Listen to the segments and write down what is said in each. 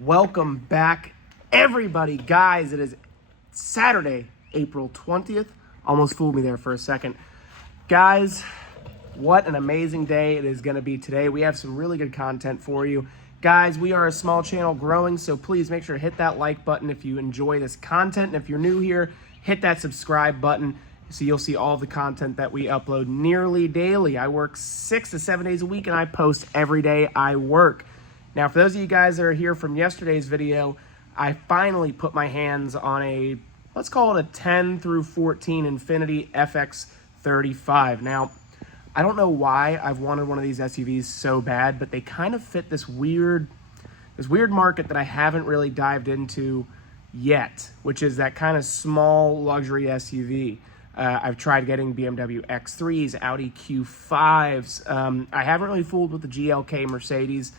Welcome back, everybody. Guys, it is Saturday, April 20th. Almost fooled me there for a second. Guys, what an amazing day it is going to be today. We have some really good content for you. Guys, we are a small channel growing, so please make sure to hit that like button if you enjoy this content. And if you're new here, hit that subscribe button so you'll see all the content that we upload nearly daily. I work 6 to 7 days a week, and I post every day I work. Now, for those of you guys that are here from yesterday's video, I finally put my hands on a, let's call it a 10 through 14 Infinity FX35. Now, I don't know why I've wanted one of these SUVs so bad, but they kind of fit this weird market that I haven't really dived into yet, which is that kind of small luxury SUV. I've tried getting BMW X3s, Audi Q5s. I haven't really fooled with the GLK Mercedes.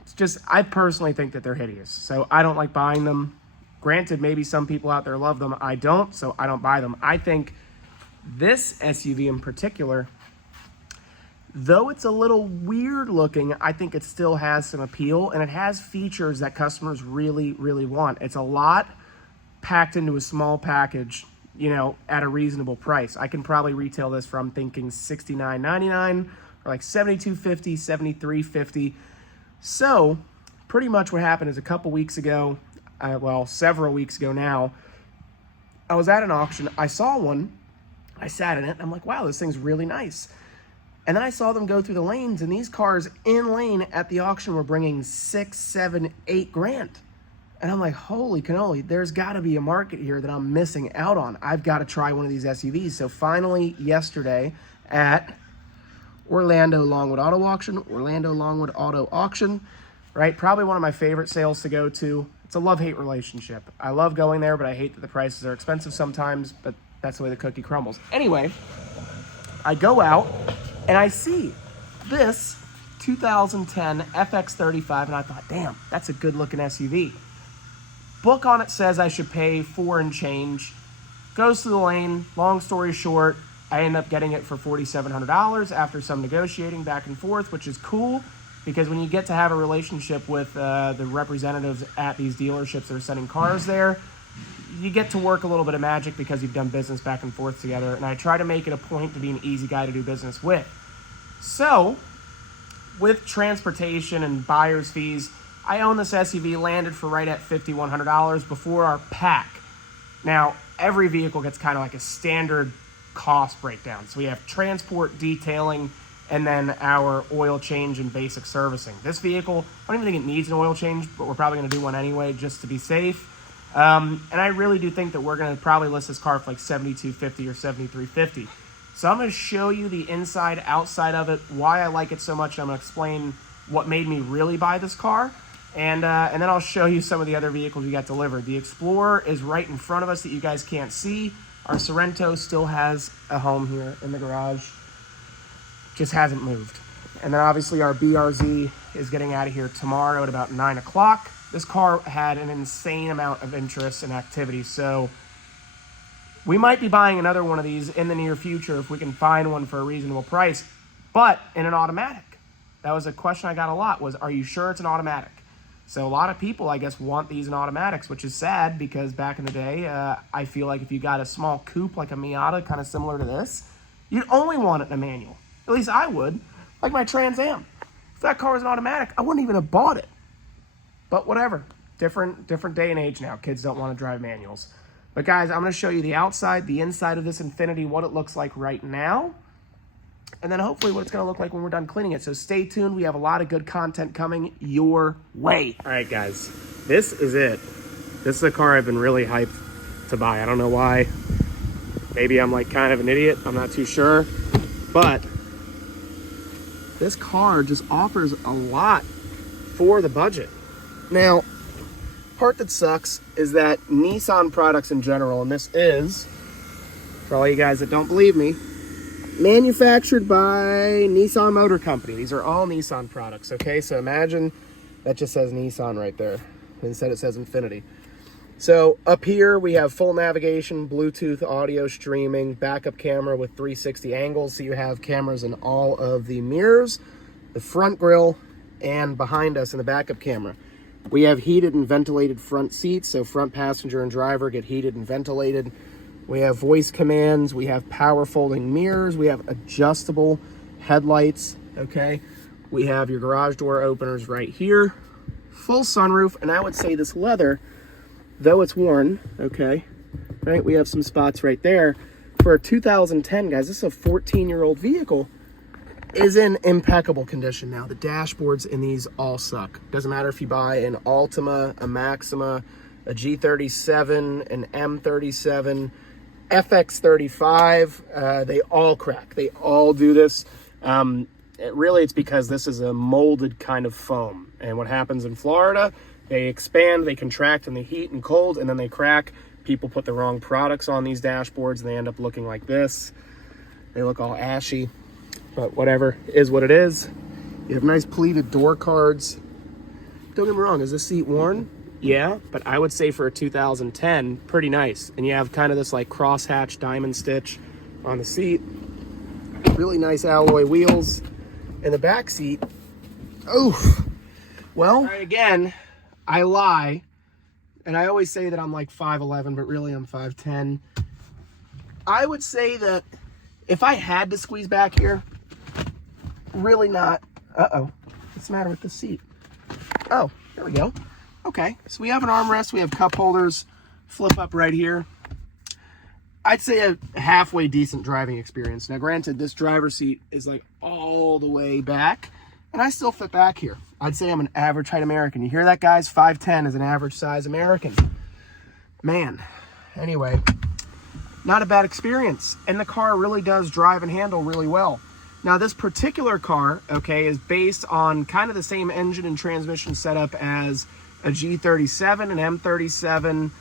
It's just, I personally think that they're hideous, so I don't like buying them. Granted, maybe some people out there love them. I don't, so I don't buy them. I think this SUV in particular, though it's a little weird looking, I think it still has some appeal, and it has features that customers really, really want. It's a lot packed into a small package, you know, at a reasonable price. I can probably retail this for, I'm thinking, $69.99 or like $72.50, $73.50. So pretty much what happened is a couple weeks ago, several weeks ago now, I was at an auction. I saw one, I sat in it, and I'm like, wow, this thing's really nice. And then I saw them go through the lanes, and these cars in lane at the auction were bringing $6, $7, $8 grand. And I'm like, holy cannoli, there's got to be a market here that I'm missing out on. I've got to try one of these SUVs. So finally, yesterday at Orlando Longwood Auto Auction, right? Probably one of my favorite sales to go to. It's a love-hate relationship. I love going there, but I hate that the prices are expensive sometimes, but that's the way the cookie crumbles. Anyway, I go out and I see this 2010 FX35, and I thought, damn, that's a good-looking SUV. Book on it says I should pay $4 and change. Goes through the lane. Long story short, I end up getting it for $4,700 after some negotiating back and forth, which is cool because when you get to have a relationship with the representatives at these dealerships that are sending cars there, you get to work a little bit of magic because you've done business back and forth together. And I try to make it a point to be an easy guy to do business with. So with transportation and buyer's fees, I own this SUV, landed for right at $5,100 before our pack. Now, every vehicle gets kind of like a standard cost breakdown. So we have transport, detailing, and then our oil change and basic servicing. This vehicle, I don't even think it needs an oil change, but we're probably going to do one anyway just to be safe. And I really do think that we're going to probably list this car for like $72.50 or $73.50. So I'm going to show you the inside, outside of it, why I like it so much. I'm going to explain what made me really buy this car. And then I'll show you some of the other vehicles we got delivered. The Explorer is right in front of us that you guys can't see. Our Sorento still has a home here in the garage. Just hasn't moved. And then obviously our BRZ is getting out of here tomorrow at about 9 o'clock. This car had an insane amount of interest and activity. So we might be buying another one of these in the near future if we can find one for a reasonable price, but in an automatic. That was a question I got a lot was, are you sure it's an automatic? So a lot of people, I guess, want these in automatics, which is sad because back in the day, I feel like if you got a small coupe like a Miata, kind of similar to this, you'd only want it in a manual. At least I would. Like my Trans Am. If that car was an automatic, I wouldn't even have bought it. But whatever. Different day and age now. Kids don't want to drive manuals. But guys, I'm going to show you the outside, the inside of this Infinity, what it looks like right now, and then hopefully what it's going to look like when we're done cleaning it. So stay tuned. We have a lot of good content coming your way. All right, guys, this is it. This is a car I've been really hyped to buy. I don't know why. Maybe I'm like kind of an idiot. I'm not too sure. But this car just offers a lot for the budget. Now, part that sucks is that Nissan products in general, and this is, for all you guys that don't believe me, manufactured by Nissan Motor Company. These are all Nissan products, okay? So imagine that just says Nissan right there. Instead it says Infinity. So up here we have full navigation, Bluetooth audio streaming, backup camera with 360 angles. So you have cameras in all of the mirrors, the front grille, and behind us in the backup camera. We have heated and ventilated front seats, so front passenger and driver get heated and ventilated. We have voice commands, we have power folding mirrors, we have adjustable headlights, okay? We have your garage door openers right here, full sunroof, and I would say this leather, though it's worn, okay, right? We have some spots right there. For a 2010, guys, this is a 14-year-old vehicle, is in impeccable condition. Now, the dashboards in these all suck. Doesn't matter if you buy an Altima, a Maxima, a G37, an M37, FX35, they all crack. They all do this. Really, it's because this is a molded kind of foam. And what happens in Florida, they expand, they contract in the heat and cold, and then they crack. People put the wrong products on these dashboards, and they end up looking like this. They look all ashy, but whatever, is what it is. You have nice pleated door cards. Don't get me wrong, is this seat worn? Yeah, but I would say for a 2010, pretty nice. And you have kind of this like crosshatch diamond stitch on the seat. Really nice alloy wheels. In the back seat, oh, well, right, again, I lie. And I always say that I'm like 5'11", but really I'm 5'10". I would say that if I had to squeeze back here, really not, what's the matter with the seat? Oh, there we go. Okay, so we have an armrest, we have cup holders, flip up right here. I'd say a halfway decent driving experience. Now granted, this driver's seat is like all the way back, and I still fit back here. I'd say I'm an average height American. You hear that, guys? 5'10" is an average size American. Man, anyway, not a bad experience. And the car really does drive and handle really well. Now this particular car, okay, is based on kind of the same engine and transmission setup as a G37, an M37,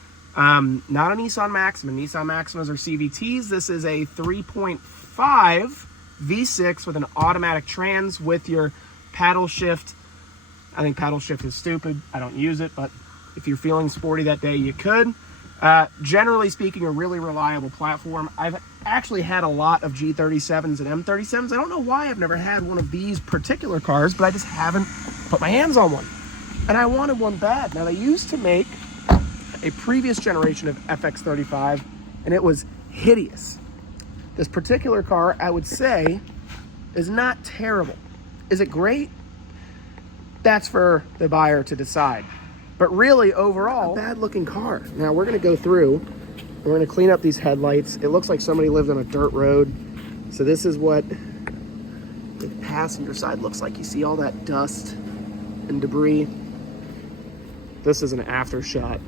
not a Nissan Maxima. Nissan Maximas are CVTs. This is a 3.5 V6 with an automatic trans with your paddle shift. I think paddle shift is stupid. I don't use it, but if you're feeling sporty that day, you could. Generally speaking, a really reliable platform. I've actually had a lot of G37s and M37s. I don't know why I've never had one of these particular cars, but I just haven't put my hands on one. And I wanted one bad. Now, they used to make a previous generation of FX35, and it was hideous. This particular car, I would say, is not terrible. Is it great? That's for the buyer to decide. But really, overall, a bad-looking car. Now, we're going to go through, we're going to clean up these headlights. It looks like somebody lived on a dirt road. So this is what the passenger side looks like. You see all that dust and debris. This is an after shot.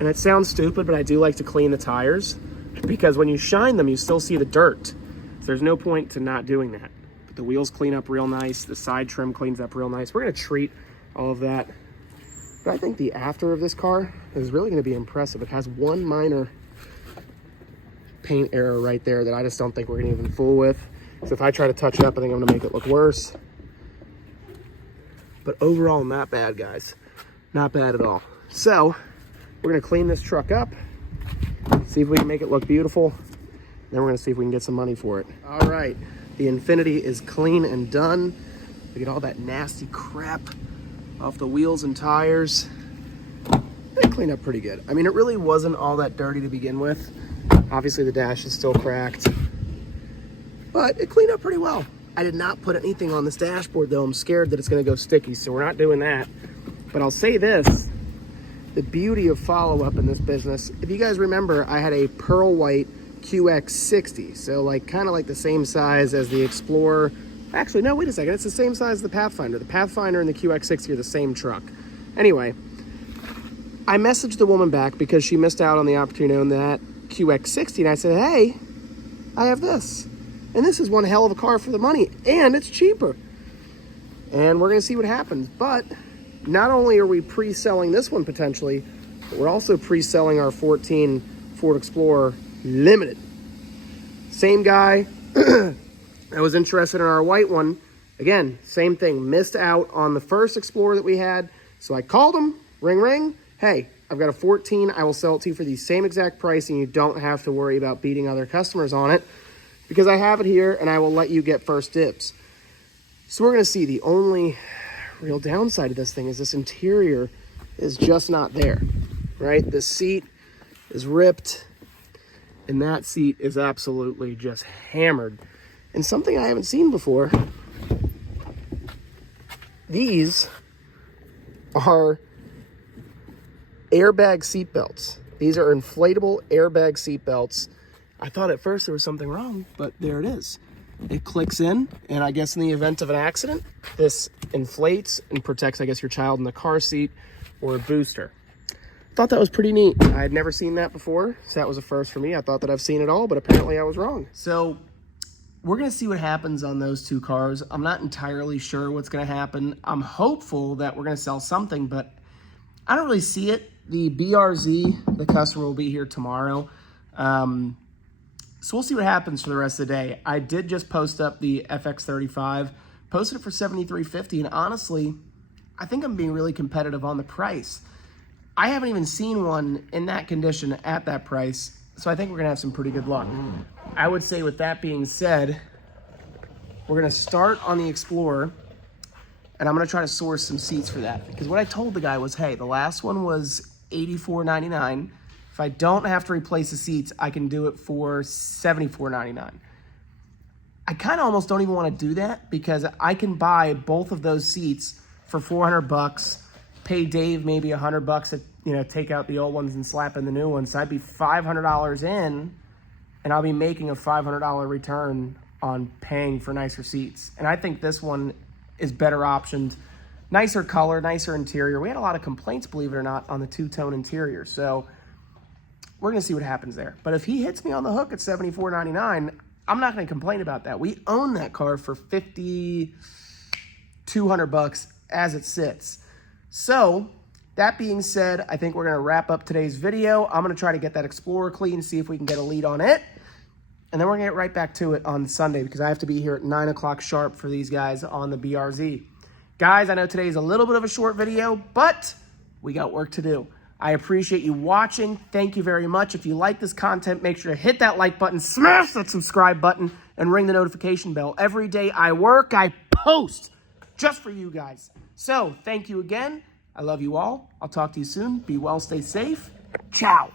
And it sounds stupid, but I do like to clean the tires because when you shine them, you still see the dirt. So there's no point to not doing that. But the wheels clean up real nice. The side trim cleans up real nice. We're going to treat all of that. But I think the after of this car is really going to be impressive. It has one minor paint error right there that I just don't think we're going to even fool with. So if I try to touch it up, I think I'm going to make it look worse. But overall, not bad, guys. Not bad at all. So we're going to clean this truck up, see if we can make it look beautiful. Then we're going to see if we can get some money for it. All right, the Infinity is clean and done. Look at all that nasty crap off the wheels and tires. They cleaned up pretty good. I mean, it really wasn't all that dirty to begin with. Obviously, the dash is still cracked, but it cleaned up pretty well. I did not put anything on this dashboard, though. I'm scared that it's going to go sticky, so we're not doing that. But I'll say this, the beauty of follow-up in this business, if you guys remember, I had a pearl white QX60, so like kind of like the same size as the Explorer. Actually, no, wait a second, it's the same size as the Pathfinder. The Pathfinder and the QX60 are the same truck. Anyway, I messaged the woman back because she missed out on the opportunity to own that QX60, and I said, hey, I have this. And this is one hell of a car for the money, and it's cheaper. And we're gonna see what happens. But not only are we pre-selling this one potentially, but we're also pre-selling our 14 Ford Explorer Limited. Same guy that was interested in our white one. Again, same thing, missed out on the first Explorer that we had. So I called him, ring, ring. Hey, I've got a 14, I will sell it to you for the same exact price, and you don't have to worry about beating other customers on it, because I have it here and I will let you get first dibs. So we're gonna see, the only real downside of this thing is this interior is just not there, right? The seat is ripped, and that seat is absolutely just hammered. And something I haven't seen before, these are airbag seat belts. These are inflatable airbag seat belts. I thought at first there was something wrong, but there it is. It clicks in, and I guess in the event of an accident, this inflates and protects, I guess, your child in the car seat or a booster. Thought that was pretty neat. I had never seen that before, so that was a first for me. I thought that I've seen it all, but apparently I was wrong. So we're going to see what happens on those two cars. I'm not entirely sure what's going to happen. I'm hopeful that we're going to sell something, but I don't really see it. The BRZ, the customer will be here tomorrow. So we'll see what happens for the rest of the day. I did just post up the FX35, posted it for $73.50, and honestly, I think I'm being really competitive on the price. I haven't even seen one in that condition at that price, so I think we're gonna have some pretty good luck. I would say with that being said, we're gonna start on the Explorer, and I'm gonna try to source some seats for that. Because what I told the guy was, hey, the last one was $84.99. If I don't have to replace the seats, I can do it for $74.99. I kind of almost don't even want to do that because I can buy both of those seats for $400, pay Dave maybe $100 to, take out the old ones and slap in the new ones. So I'd be $500 in, and I'll be making a $500 return on paying for nicer seats. And I think this one is better optioned. Nicer color, nicer interior. We had a lot of complaints, believe it or not, on the two-tone interior. So we're going to see what happens there. But if he hits me on the hook at $74.99, I'm not going to complain about that. We own that car for $5,200 as it sits. So that being said, I think we're going to wrap up today's video. I'm going to try to get that Explorer clean, see if we can get a lead on it. And then we're going to get right back to it on Sunday because I have to be here at 9 o'clock sharp for these guys on the BRZ. Guys, I know today is a little bit of a short video, but we got work to do. I appreciate you watching. Thank you very much. If you like this content, make sure to hit that like button, smash that subscribe button, and ring the notification bell. Every day I work, I post just for you guys. So thank you again. I love you all. I'll talk to you soon. Be well, stay safe. Ciao.